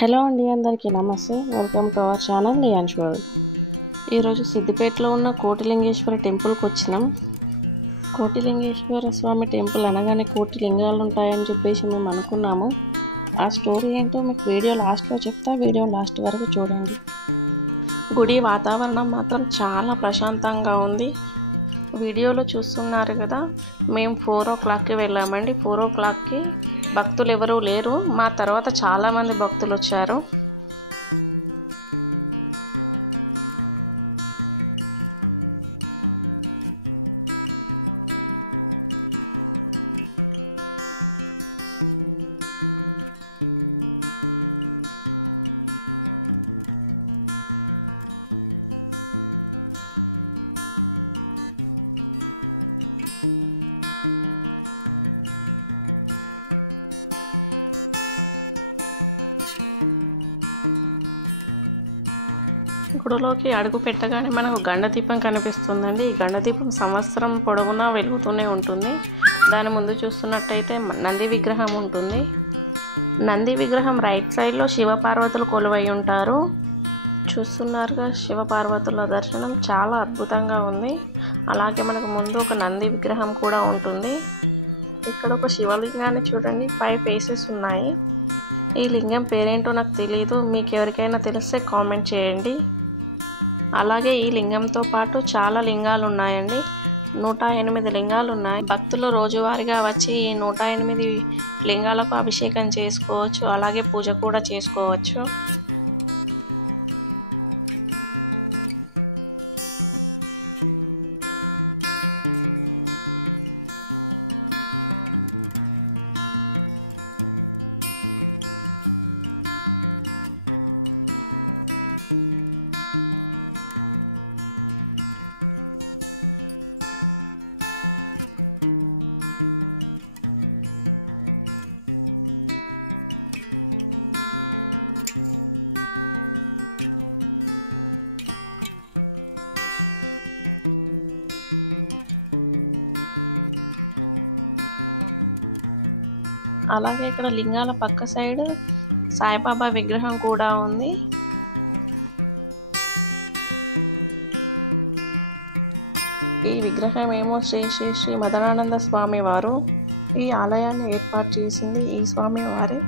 Hello అండి, అందరికీ నమస్తే. Welcome to our channel Lions World. ఈరోజు సిద్దిపేటలో ఉన్న కోటిలింగేశ్వర టెంపుల్కి వచ్చినాం. కోటిలింగేశ్వర స్వామి టెంపుల్ అనగానే కోటి లింగాలు ఉంటాయని చెప్పేసి మేము అనుకున్నాము. ఆ స్టోరీ ఏంటో మీకు వీడియో లాస్ట్లో చెప్తా, వీడియో లాస్ట్ వరకు చూడండి. గుడి వాతావరణం మాత్రం చాలా ప్రశాంతంగా ఉంది. వీడియోలో చూస్తున్నారు కదా, మేము 4 o'clockకి వెళ్ళామండి. 4 o'clockకి భక్తులు ఎవరూ లేరు. మా తర్వాత చాలామంది భక్తులు వచ్చారు. గుడిలోకి అడుగు పెట్టగానే మనకు గండదీపం కనిపిస్తుందండి. ఈ గండదీపం సంవత్సరం పొడవునా వెలుగుతూనే ఉంటుంది. దాని ముందు చూస్తున్నట్టయితే నంది విగ్రహం ఉంటుంది. నంది విగ్రహం రైట్ సైడ్లో శివపార్వతులు కొలువై ఉంటారు. చూస్తున్నారుగా, శివపార్వతుల దర్శనం చాలా అద్భుతంగా ఉంది. అలాగే మనకు ముందు ఒక నంది విగ్రహం కూడా ఉంటుంది. ఇక్కడ ఒక శివలింగాన్ని చూడండి, 5 faces ఉన్నాయి. ఈ లింగం పేరేంటో నాకు తెలియదు, మీకు ఎవరికైనా తెలిస్తే కామెంట్ చేయండి. అలాగే ఈ లింగంతో పాటు చాలా లింగాలు ఉన్నాయండి. 108 లింగాలు ఉన్నాయి. భక్తులు రోజువారీగా వచ్చి ఈ 108 లింగాలకు అభిషేకం చేసుకోవచ్చు, అలాగే పూజ కూడా చేసుకోవచ్చు. అలాగే ఇక్కడ లింగాల పక్క సైడ్ సాయిబాబా విగ్రహం కూడా ఉంది. ఈ విగ్రహం ఏమో శ్రీ శ్రీ శ్రీ మదనానంద స్వామి వారు. ఈ ఆలయాన్ని ఏర్పాటు చేసింది ఈ స్వామి వారే.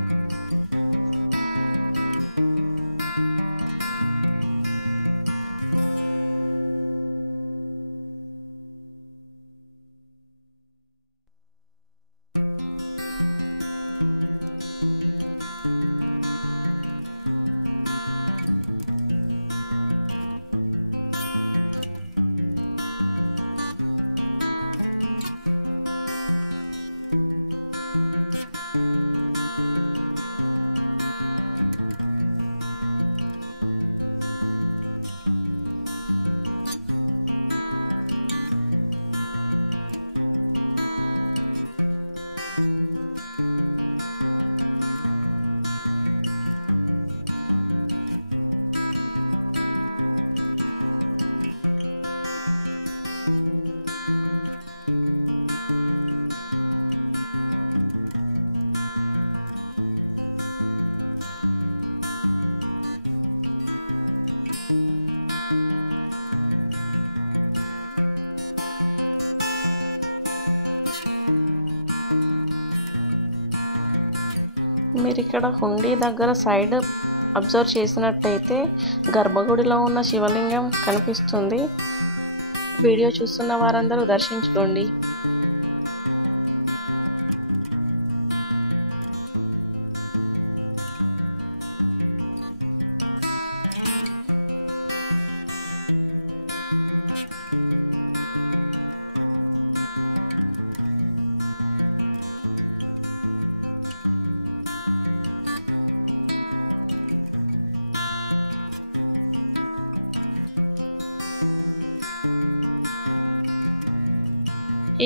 ఇక్కడ హుండీ దగ్గర సైడ్ అబ్జర్వ్ చేసినట్టయితే గర్భగుడిలో ఉన్న శివలింగం కనిపిస్తుంది. వీడియో చూస్తున్న వారందరూ దర్శించుకోండి.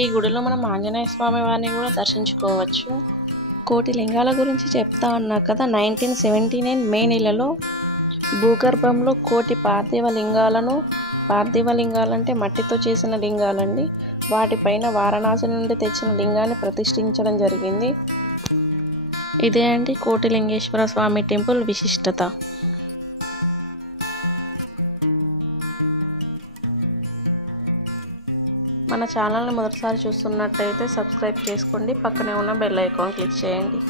ఈ గుడిలో మనం ఆంజనేయ స్వామి వారిని కూడా దర్శించుకోవచ్చు. కోటి లింగాల గురించి చెప్తా ఉన్నా కదా, 1979 మే నెలలో భూగర్భంలో కోటి పార్థివ లింగాలంటే మట్టితో చేసిన లింగాలండి. వాటిపైన వారణాసి నుండి తెచ్చిన లింగాన్ని ప్రతిష్ఠించడం జరిగింది. ఇదే అండి కోటిలింగేశ్వర స్వామి టెంపుల్ విశిష్టత. మన ఛానల్ని మొదటిసారి చూస్తున్నట్టయితే సబ్స్క్రైబ్ చేసుకోండి, పక్కనే ఉన్న బెల్ ఐకాన్ క్లిక్ చేయండి.